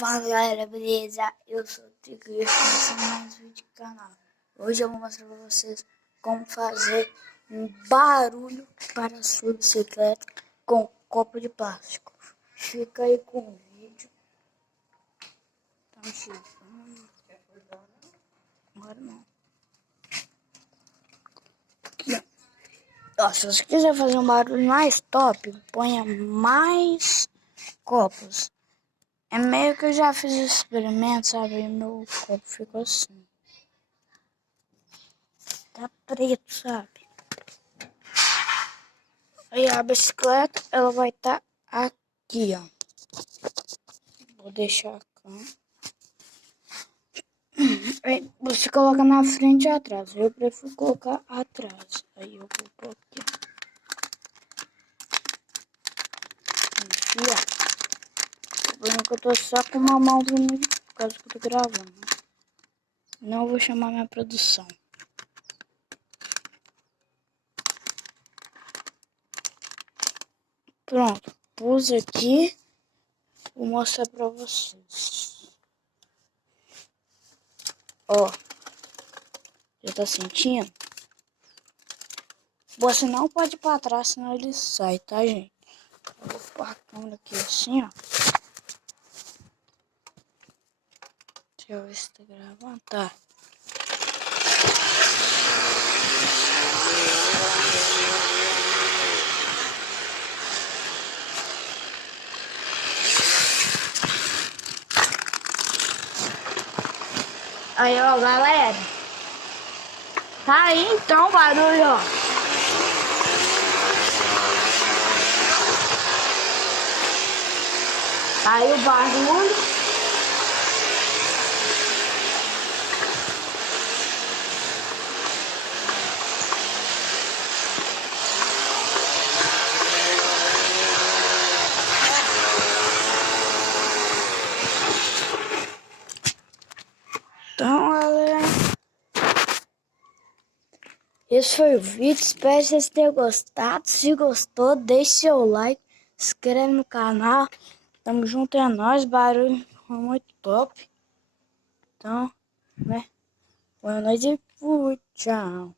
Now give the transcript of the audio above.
Fala galera, beleza? Eu sou o Trigo e esse é mais um vídeo do canal. Hoje eu vou mostrar pra vocês como fazer um barulho para a sua bicicleta com copo de plástico. Fica aí com o vídeo. Tá chegando. Agora não. Aqui, ó, se você quiser fazer um barulho mais top, ponha mais copos. É meio que eu já fiz esse experimento, sabe? E meu copo ficou assim. Tá preto, sabe? Aí a bicicleta, ela vai estar aqui, ó. Vou deixar aqui. Aí você coloca na frente e atrás. Eu prefiro colocar atrás. Aí eu vou pôr aqui. Enfia. Lembrando que eu tô só com uma mão por causa que eu tô gravando. Não vou chamar minha produção. Pronto. Pus aqui. Vou mostrar pra vocês. Ó. Já tá sentindo? Você não pode ir pra trás, senão ele sai, tá, gente? Eu vou pôr a câmera aqui assim, ó. Deixa eu ver se tá gravando. Tá. Aí, ó, galera. Tá aí, então, o barulho, ó. Tá aí o barulho. Então, galera, esse foi o vídeo. Espero que vocês tenham gostado. Se gostou, deixe seu like, se inscreve no canal. Tamo junto, é nóis. Barulho foi muito top. Então, né? Boa noite e fui. Tchau.